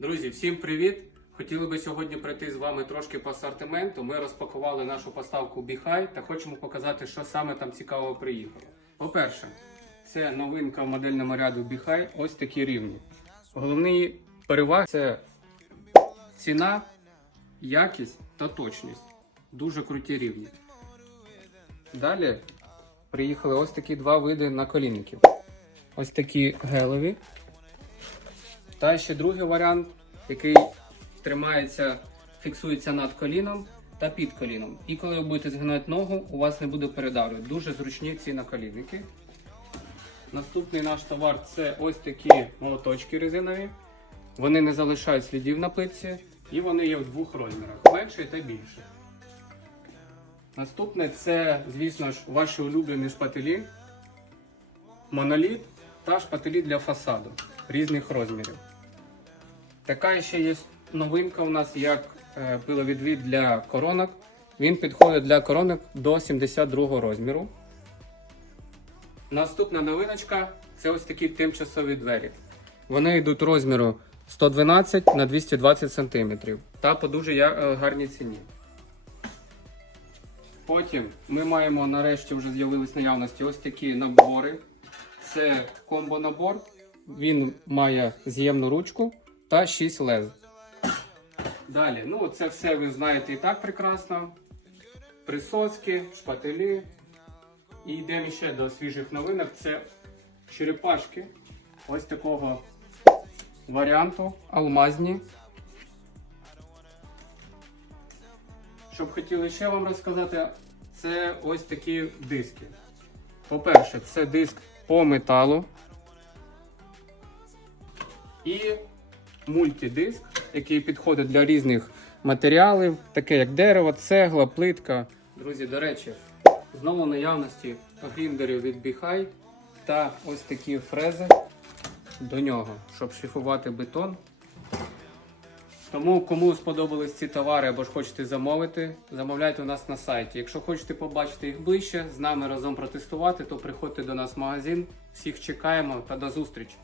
Друзі, всім привіт! Хотіли би сьогодні пройти з вами трошки по асортименту. Ми розпакували нашу поставку Біхай та хочемо показати, що саме там цікавого приїхало. По-перше, це новинка в модельному ряду Біхай. Ось такі рівні. Головний переваг це ціна, якість та точність. Дуже круті рівні. Далі приїхали ось такі два види наколінників. Ось такі гелеві. Та ще другий варіант, який тримається, фіксується над коліном та під коліном. І коли ви будете згинати ногу, у вас не буде передару. Дуже зручні ці наколінники. Наступний наш товар це ось такі молоточки резинові. Вони не залишають слідів на плитці і вони є в двох розмірах менший та більший. Наступне це, звісно ж, ваші улюблені шпателі, моноліт та шпателі для фасаду різних розмірів. Така ще є новинка у нас, як е, пиловідвід для коронок. Він підходить для коронок до 72 розміру. Наступна новиночка це ось такі тимчасові двері. Вони йдуть розміру 112 на 220 см та по дуже е, гарній ціні. Потім ми маємо нарешті вже з'явились наявності ось такі набори. Це комбо-набор. Він має з'ємну ручку та 6 лез. Далі, ну це все ви знаєте і так прекрасно. Присоски, шпателі. І йдемо ще до свіжих новинок. Це черепашки ось такого варіанту, алмазні. Щоб хотіли ще вам розказати, це ось такі диски. По-перше, це диск по металу. І мультидиск, який підходить для різних матеріалів, таке як дерево, цегла, плитка. Друзі, до речі, знову наявності гріндерів від Біхай та ось такі фрези до нього, щоб шліфувати бетон. Тому кому сподобались ці товари або ж хочете замовити, замовляйте у нас на сайті. Якщо хочете побачити їх ближче, з нами разом протестувати, то приходьте до нас в магазин. Всіх чекаємо та до зустрічі!